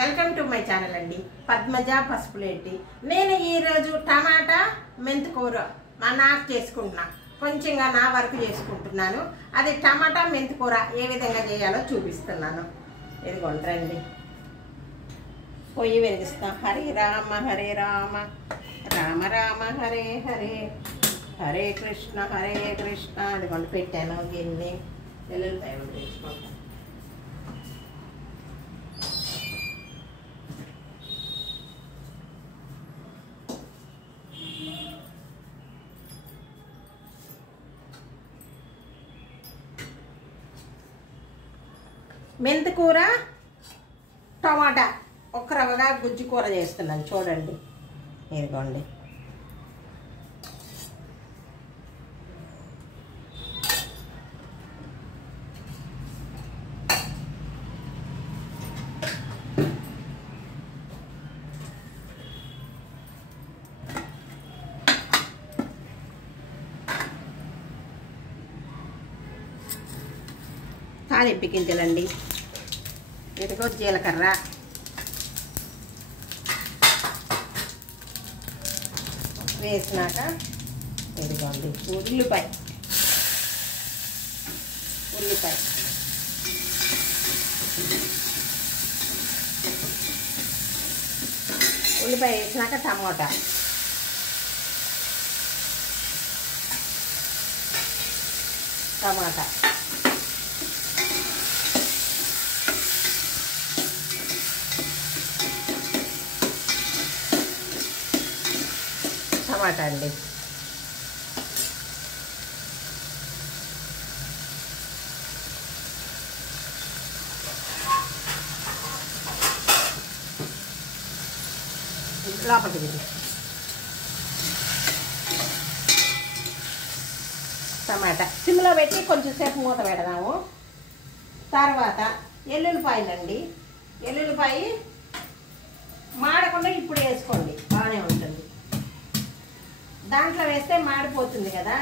Welcome to my channel అండి పద్మజ పసుపులేంటి. నేను ఈరోజు టమాటా మెంతికూర నాకు చేసుకుంటున్నా, కొంచెంగా నా వరకు చేసుకుంటున్నాను. అది టమాటా మెంతికూర ఏ విధంగా చేయాలో చూపిస్తున్నాను. ఇదిగోండి రండి. పొయ్యి వెలిగిస్తాం. హరే రామ రామ రామ హరే హరే, హరే కృష్ణ అదిగోండి పెట్టాను గిన్నె. వెల్లుల్లిపాయ వేసుకుంటాం. మెంతికూర టమాటా ఒక్క రవ్వగా గుజ్జు కూర చేస్తున్నాను చూడండి. ఇదిగోండి. తాలింపు గింజలండి. ఇదిగో జీలకర్ర, వేసినాక ఇదిగోండి ఉల్లిపాయ వేసినాక టమాటా, టమాటా అండి. లోపలికి టమాటా సిమ్లో పెట్టి కొంచెం సేపు మూత పెడదాము. తర్వాత ఎల్లుల్లిపాయలండి. ఎల్లుల్లిపాయ మాడకుండా ఇప్పుడు వేసుకోండి, బాగానే ఉంటుంది. దాంట్లో వేస్తే మాడిపోతుంది కదా.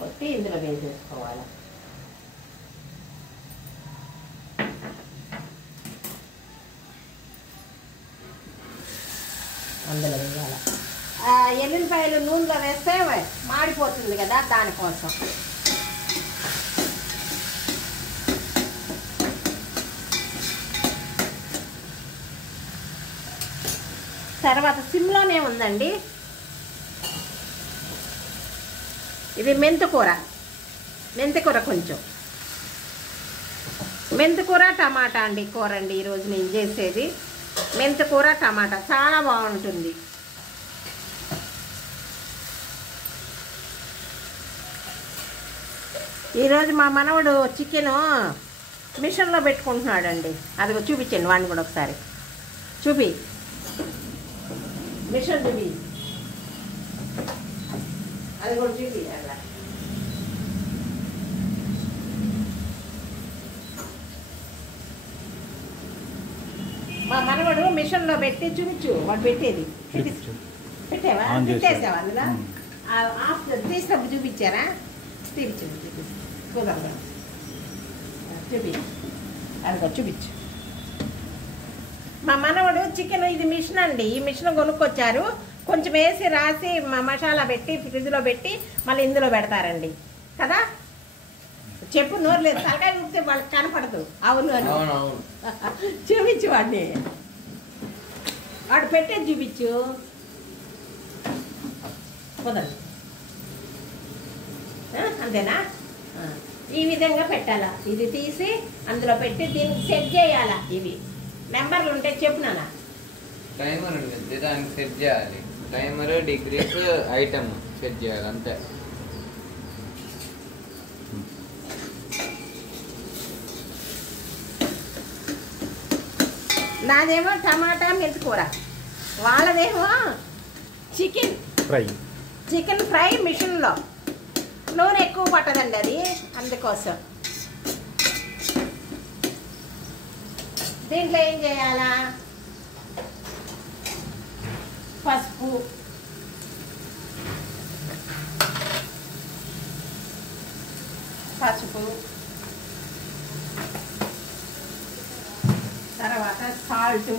కొట్టి ఇందులో వేసేసుకోవాలి. అందులో వేయాలి. ఎల్లుల్లిపాయలు నూనెలో వేస్తే మాడిపోతుంది కదా, దానికోసం. తర్వాత సిమ్లోనే ఉందండి. ఇది మెంతికూర కొంచెం మెంతికూర టమాటా అండి కూర అండి. ఈరోజు నేను చేసేది మెంతికూర టమాటా, చాలా బాగుంటుంది. ఈరోజు మా మనవడు చికెను మిషన్లో పెట్టుకుంటున్నాడండి. అదిగో చూపించండి వాడిని కూడా ఒకసారి. మిషన్ చూపి, అది కూడా చూపి. అలా మా మనవడు మిషన్లో పెట్టి చూపించు. వాడు పెట్టేది పెట్టావా? పెట్టేసావా? అందులో తీసినప్పుడు చూపించారా? కుదరదు. అదిగో చూపించు. మా మనవడు చికెన్, ఇది మిషన్ అండి. ఈ మిషన్ కొనుక్కొచ్చారు. కొంచెం వేసి రాసి మసాలా పెట్టి ఫ్రిడ్జ్లో పెట్టి మళ్ళీ ఇందులో పెడతారండి కదా. చెప్పు, నోరు లేదు, తలకాయ చూపితే వాళ్ళకి కనపడదు. అవును అని చూపించు వాడిని. వాడు పెట్టేది చూపించు. కుదరదు. అంతేనా? ఈ విధంగా పెట్టాలా. ఇది తీసి అందులో పెట్టి దీనికి సెట్ చేయాలా. ఇవి నెంబర్లు ఉంటే చెప్పు నాన్న. టైమర్ ఉంటుంది, దానికి సెట్ చేయాలి. టైమర్, డిగ్రీస్, ఐటమ్ సెట్ చేయాలి అంతే. నాదేమో టమాటా మెంతికూర, వాళ్ళదేమో చికెన్ ఫ్రై మిషన్లో నూనె ఎక్కువ పట్టదండి అది, అందుకోసం. దీంట్లో ఏం చేయాలా, పసుపు, తర్వాత సాల్ట్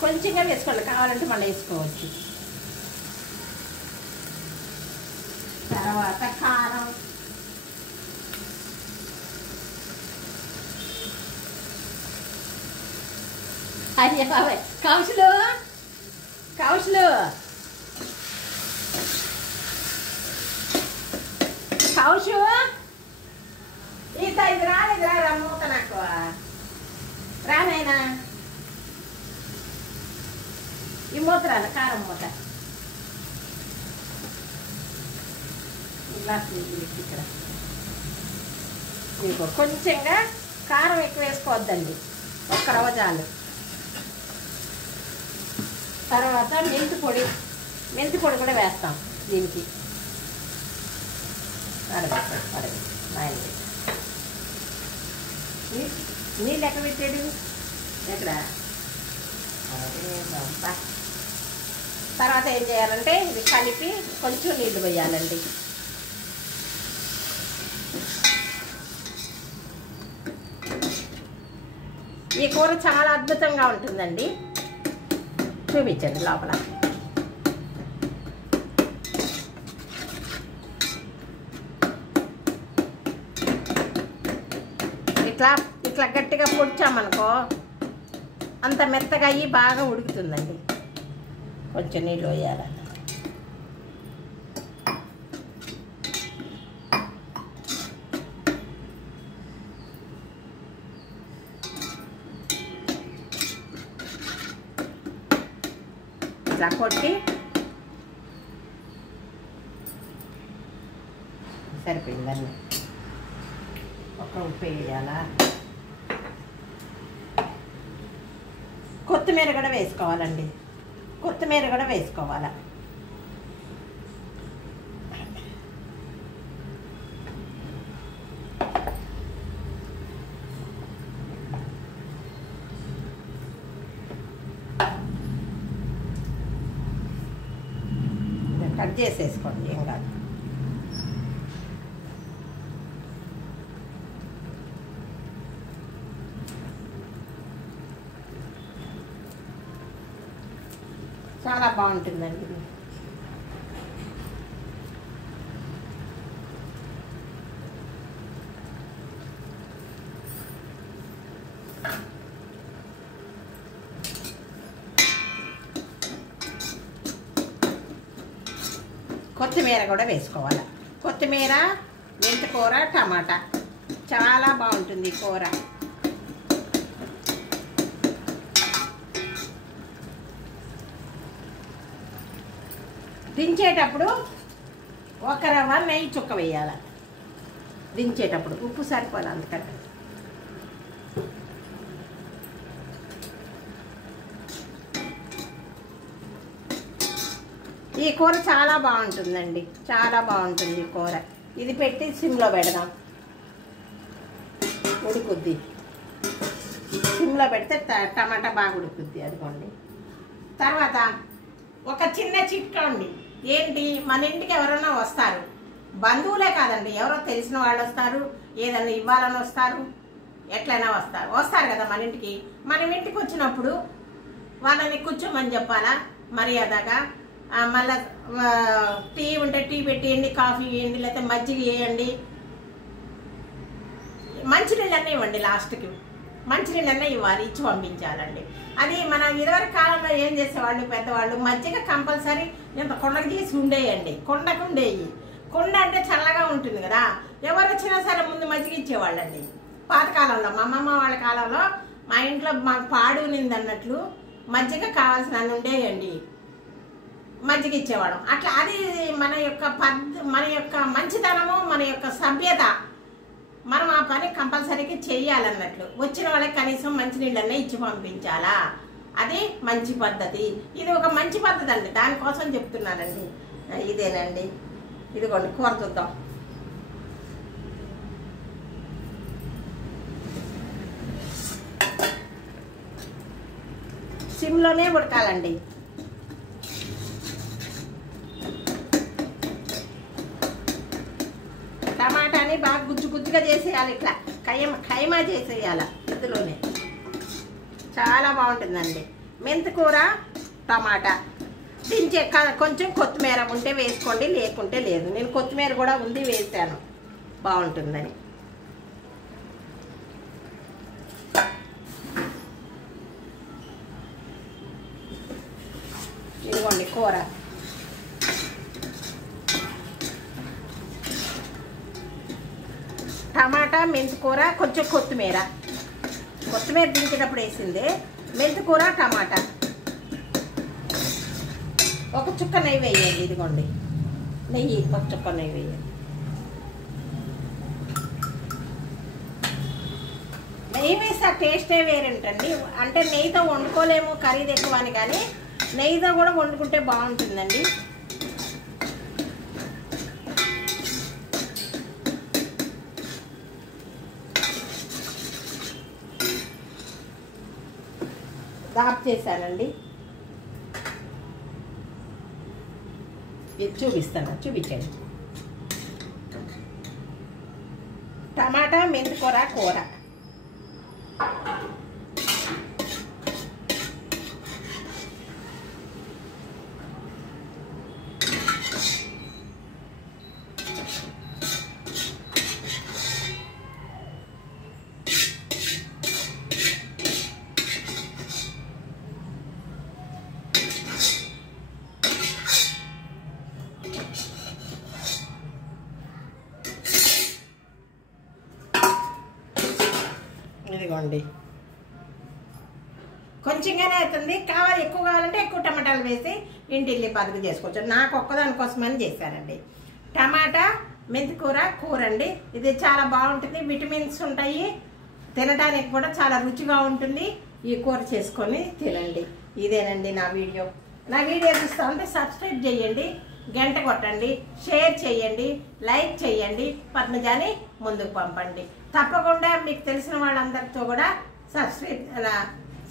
కొంచెంగా వేసుకోండి, కావాలంటే మళ్ళీ వేసుకోవచ్చు. తర్వాత కారం, అయ్యే బాబాయ్ కౌశలు కౌశలు కౌశు ఇది రాలేదురా, మూత నాకు రానైనా ఈ మూత రాలే, కారం మూత ఇక్కడ. మీకు కొంచెంగా కారం ఎక్కువ వేసుకోవద్దండి, ఒక్క రవ్వ చాలు. తర్వాత మెంతి పొడి కూడా వేస్తాం దీనికి. నీళ్ళు ఎక్కడ పెట్టాడు, ఎక్కడ. తర్వాత ఏం చేయాలంటే ఇది కలిపి కొంచెం నీళ్ళు పోయాలండి. ఈ కూర చాలా అద్భుతంగా ఉంటుందండి, చూపించండి లోపల. ఇట్లా గట్టిగా పొడిచామనుకో అంత మెత్తగా అయ్యి బాగా ఉడుకుతుందండి. కొంచెం నీళ్ళు వేయాలి. ఇట్లా కొట్టి సరిపోయిందండి. ఒక ఉప్పు వేయాలా, కొత్తిమీర కూడా వేసుకోవాలండి, కొత్తిమీర కూడా వేసుకోవాలా. కట్ చేసేసుకోండి, ఏం కాదు. చాలా బాగుంటుందండి ఇది. కొత్తిమీర కూడా వేసుకోవాలి. కొత్తిమీర, మెంతికూర, టమాటా చాలా బాగుంటుంది కూర. దించేటప్పుడు ఒక రవ్వ నెయ్యి చుక్క వేయాలి. దించేటప్పుడు ఉప్పు సరిపోదు అందుకని. ఈ కూర చాలా బాగుంటుందండి, చాలా బాగుంటుంది కూర. ఇది పెట్టి సిమ్లో పెడదాం, ఉడుకుద్ది. సిమ్లో పెడితే టమాటా బాగా ఉడుకుద్ది. అదిగోండి. తర్వాత ఒక చిన్న చిట్కా అండి. ఏంటి, మన ఇంటికి ఎవరైనా వస్తారు, బంధువులే కాదండి, ఎవరో తెలిసిన వాళ్ళు వస్తారు, ఏదైనా ఇవ్వాలని వస్తారు, ఎట్లయినా వస్తారు కదా మన ఇంటికి. మనం ఇంటికి వచ్చినప్పుడు వాళ్ళని కూర్చోమని చెప్పాలా మర్యాదగా. మళ్ళీ టీ ఉంటే టీ పెట్టేయండి, కాఫీ వేయండి, లేకపోతే మజ్జిగ వేయండి, మంచినీళ్ళన్నీ ఇవ్వండి. లాస్ట్కి మంచినీళ్ళన్నీ ఇవ్వాలి, ఇచ్చి పంపించాలండి. అది మన ఇదివరకు కాలంలో ఏం చేసేవాళ్ళు పెద్దవాళ్ళు, మజ్జిగ కంపల్సరీ ఇంత కొండకు తీసి ఉండేయండి. కొండకు ఉండేవి. కొండ అంటే చల్లగా ఉంటుంది కదా, ఎవరు వచ్చినా సరే ముందు మజ్జిగ ఇచ్చేవాళ్ళండి పాతకాలంలో. మా అమ్మమ్మ వాళ్ళ కాలంలో మా ఇంట్లో మాకు పాడు నింది అన్నట్లు మజ్జిగ కావాల్సిన ఉండేయండి, మజ్జిగ ఇచ్చేవాళ్ళం. అట్లా అది మన యొక్క మంచితనము, మన యొక్క సభ్యత. మనం ఆ పని కంపల్సరీగా చెయ్యాలన్నట్లు. వచ్చిన వాళ్ళకి కనీసం మంచినీళ్ళన్నీ ఇచ్చి పంపించాలా, అది మంచి పద్ధతి. ఇది ఒక మంచి పద్ధతి అండి, దానికోసం చెప్తున్నానండి. ఇదేనండి. ఇదిగోండి కూర చూద్దాం. సిమ్లోనే ఉడకాలండి. టమాటాని బాగా గుజ్జుగా చేసేయాలి, ఇట్లా ఖైమా చేసేయాలి ఇందులోనే. చాలా బాగుంటుందండి. మెంతికూర టమాటా దించే కొంచెం కొత్తిమీర ఉంటే వేసుకోండి, లేకుంటే లేదు. నేను కొత్తిమీర కూడా ఉంది, వేసాను బాగుంటుందని. ఇదిగోండి కూర. టమాటా మెంతికూర కొంచెం కొత్తిమీర దించేటప్పుడు వేసింది. మెంతికూర టమాటా. ఒక చుక్క నెయ్యి వేయండి. ఇదిగోండి నెయ్యి, ఒక చుక్క నెయ్యి వేయండి. నెయ్యి వేసి ఆ టేస్టే వేరేంటండి. అంటే నెయ్యితో వండుకోలేము ఖరీదు ఎక్కువ అని, కానీ నెయ్యితో కూడా వండుకుంటే బాగుంటుందండి. ఆఫ్ చేశానండి. ఇది చూపించండి. టమాటా మెంతికూర కూర. ఇదిగోండి కొంచెంగానే అవుతుంది. కావాలి ఎక్కువ కావాలంటే ఎక్కువ టమాటాలు వేసి ఇంటిల్లి పదుగు చేసుకోవచ్చు. నాకు ఒక్కదానికోసమని చేశానండి. టమాటా మెంతికూర కూర అండి. ఇది చాలా బాగుంటుంది, విటమిన్స్ ఉంటాయి, తినడానికి కూడా చాలా రుచిగా ఉంటుంది. ఈ కూర చేసుకొని తినండి. ఇదేనండి నా వీడియో. చూస్తా ఉంటే సబ్స్క్రైబ్ చేయండి, గంట కొట్టండి, షేర్ చేయండి, లైక్ చేయండి, పద్మజాని ముందుకు పంపండి. తప్పకుండా మీకు తెలిసిన వాళ్ళందరితో కూడా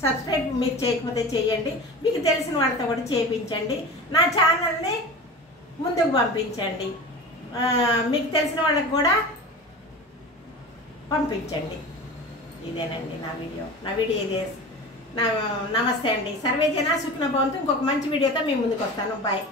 సబ్స్క్రైబ్ మీరు చేయకపోతే చేయండి. మీకు తెలిసిన వాళ్ళతో కూడా చేయించండి. నా ఛానల్ని ముందుకు పంపించండి. మీకు తెలిసిన వాళ్ళకి కూడా పంపించండి. ఇదేనండి నా వీడియో ఇదే. నమస్తే అండి. సర్వే జన సుఖినో భవంతు. ఇంకొక మంచి వీడియోతో మీ ముందుకు వస్తాను. బాయ్.